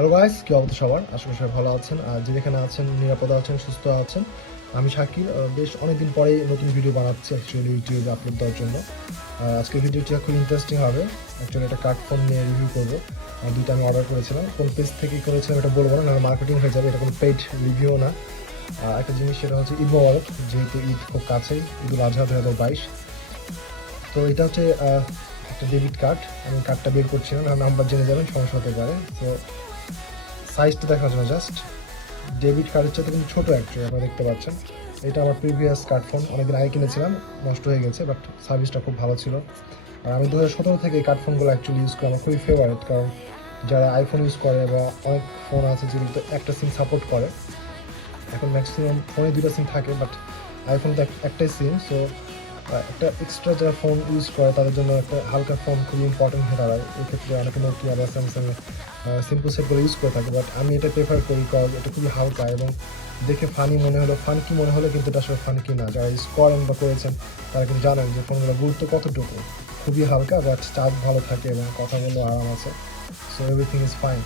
Hello guys, কি অবস্থা সবার? আশা করি সবাই ভালো আছেন আর যে যেখানে আছেন নিরাপদে আছেন, সুস্থ আছেন। আমি শাকিল, বেশ অনেকদিন পরেই নতুন ভিডিও বানাচ্ছি অ্যাকচুয়ালি ইউটিউবে আপলোড দেওয়ার জন্য। আজকের ভিডিওটা খুব ইন্টারেস্টিং হবে। অ্যাকচুয়ালি একটা কার্ড ফোন নিয়ে রিভিউ করবো। দুইটা আমি অর্ডার করেছিলাম, কোন পেজ থেকে করেছিলাম এটা বলবো না, নাহলে মার্কেটিং হয়ে যাবে। এটা কোনো পেইড রিভিউ না। একটা জিনিস সেটা হচ্ছে ঈদ মোবারক, যেহেতু ঈদ খুব কাছেই, ঈদুল আজহা 2022। তো এটা হচ্ছে একটা ডেবিট কার্ড। আমি কার্ডটা বের করছি না, নাম্বার জেনে যাবেন, সমস্যা হতে পারে। তো সাইজটা দেখার জন্য জাস্ট, ডেবিট কার্ডের চাইতে কিন্তু ছোটো অ্যাকচুয়ালি, আপনারা দেখতে পাচ্ছেন। এটা আমার প্রিভিয়াস কার্ড ফোন, অনেকদিন আগে কিনেছিলাম, নষ্ট হয়ে গেছে, বাট সার্ভিসটা খুব ভালো ছিল। আর আমি 2017 থেকে এই কার্ড ফোনগুলো অ্যাকচুয়ালি ইউজ করি, আমার খুবই ফেভারিট। কারণ যারা আইফোন ইউজ করে বা অনেক ফোন আছে যেগুলোতে একটা সিম সাপোর্ট করে, এখন ম্যাক্সিমাম ফোনে দুটো সিম থাকে, বাট আইফোন তো একটাই সিম। সো একটা এক্সট্রা যারা ফোন ইউজ করে তাদের জন্য একটা হালকা ফোন খুবই ইম্পর্টেন্ট হয়ে দাঁড়ায়। এক্ষেত্রে অনেকে নোকিয়া বা স্যামসাংয়ে সিম্পল সেটগুলো ইউজ করে থাকে, বাট আমি এটা প্রেফার করি কারণ এটা খুবই হালকা এবং দেখে ফানি মনে হলো, ফানকি মনে হলো, কিন্তু এটা আসলে ফানকি না। যারা ইউজ করেন বা করেছেন তারা কিন্তু জানেন যে ফোনগুলো গুরুত্ব কতটুকু। খুবই হালকা, বাট চার্জ ভালো থাকে এবং কথা বলেও আরাম আছে। So everything is fine.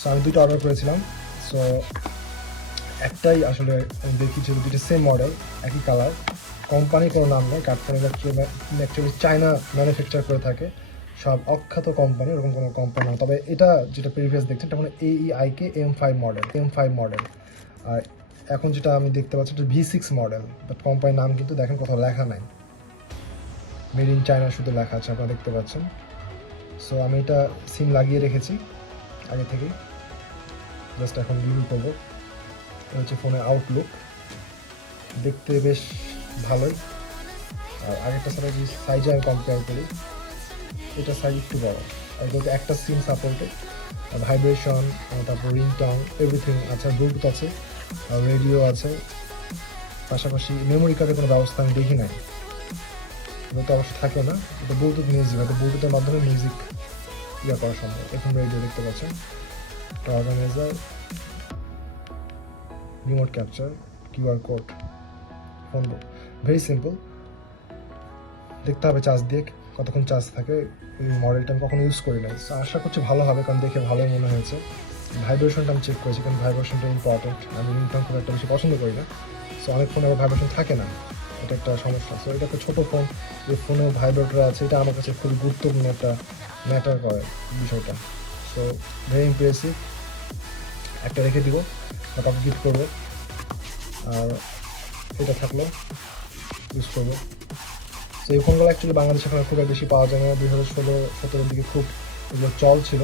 So আমি দুটো অর্ডার করেছিলাম। সো একটাই আসলে আমি দেখি যে দুটো সেম মডেল, একই কালার, কোম্পানি কোনো নাম নেই। কার্ডফোনের অ্যাকচুয়ালি চায়না ম্যানুফ্যাকচার করে থাকে, সব অখ্যাত কোম্পানি, ওরকম কোনো কোম্পানি না। তবে এটা যেটা প্রিভিয়াস দেখছেন এটা কোনো AEIK M5 মডেল। আর এখন যেটা আমি দেখতে পাচ্ছি এটা V6 মডেল, বাট কোম্পানির নাম কিন্তু দেখেন কোথাও লেখা নাই, মেড ইন চায়না শুধু লেখা আছে, আপনারা দেখতে পাচ্ছেন। সো আমি এটা সিম লাগিয়ে রেখেছি আগে থেকেই, জাস্ট এখন রিভিউ করবো। হচ্ছে ফোনের আউটলুক, দেখতে বেশ ভালোই। আর আগেরটা সাথে যদি সাইজে আমি কম্পেয়ার করি, এটা সাইজ একটু বড়। আর যদি একটা সিম সাপোর্টে, ভাইব্রেশন, তারপর রিংটং, এভরিথিং আছে, ব্লুটুথ আছে, রেডিও আছে, পাশাপাশি মেমোরি কার্ডের কোনো ব্যবস্থা আমি দেখি নাই, এটা তো অবশ্যই থাকে না। এটা ব্লুটুথ মিউজিক, হয়তো ব্লুটুথের মাধ্যমে মিউজিক করা সম্ভব। এখন রেডিও দেখতে পাচ্ছেন, organiser, remote capture, QR code, phone. Very simple. দেখতে হবে চার্জ দিয়ে কতক্ষণ চার্জ থাকে। এই মডেলটা আমি কখনো ইউজ করি নাই, আশা করছি ভালো হবে, কারণ দেখে ভালোই মনে হয়েছে। ভাইব্রেশনটা আমি চেক করেছি, কারণ ভাইব্রেশনটা ইম্পর্টেন্ট। আমি রিংটং খুব একটা বেশি পছন্দ করি না। সো অনেক ফোনে আবার ভাইব্রেশন থাকে না, এটা একটা সমস্যা। সো এটা একটা ছোটো ফোন, এই ফোনেও ভাইব্রেটর আছে, এটা আমার কাছে খুবই গুরুত্বপূর্ণ একটা ম্যাটার করে বিষয়টা। So very impressive. একটা রেখে দিব, তারপর গিফট করবো। আর এটা থাকলো, ইউজ করবো। তো এই ফোনগুলো অ্যাকচুয়ালি বাংলাদেশে এখন খুব বেশি পাওয়া যায় না। 2016-17 দিকে খুব এগুলো চল ছিল,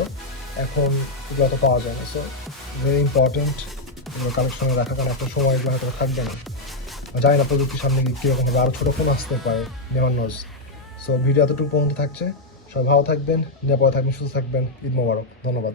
এখন এগুলো অত পাওয়া যায় না। সো ভেরি ইম্পর্টেন্ট এগুলো কালেকশনে রাখা, কারণ একটা সময় এগুলো হয়তো থাকবে না। জানি না প্রযুক্তির সামনে গিয়ে কীরকম হবে, আরও ছোটো ফোন আসতে পারে, নেভার নোজ। সো ভিডিও এতটুকু পর্যন্ত থাকছে। সবাই ভালো থাকবেন, নিরাপদে থাকবেন, সুস্থ থাকবেন। ঈদ মোবারক, ধন্যবাদ।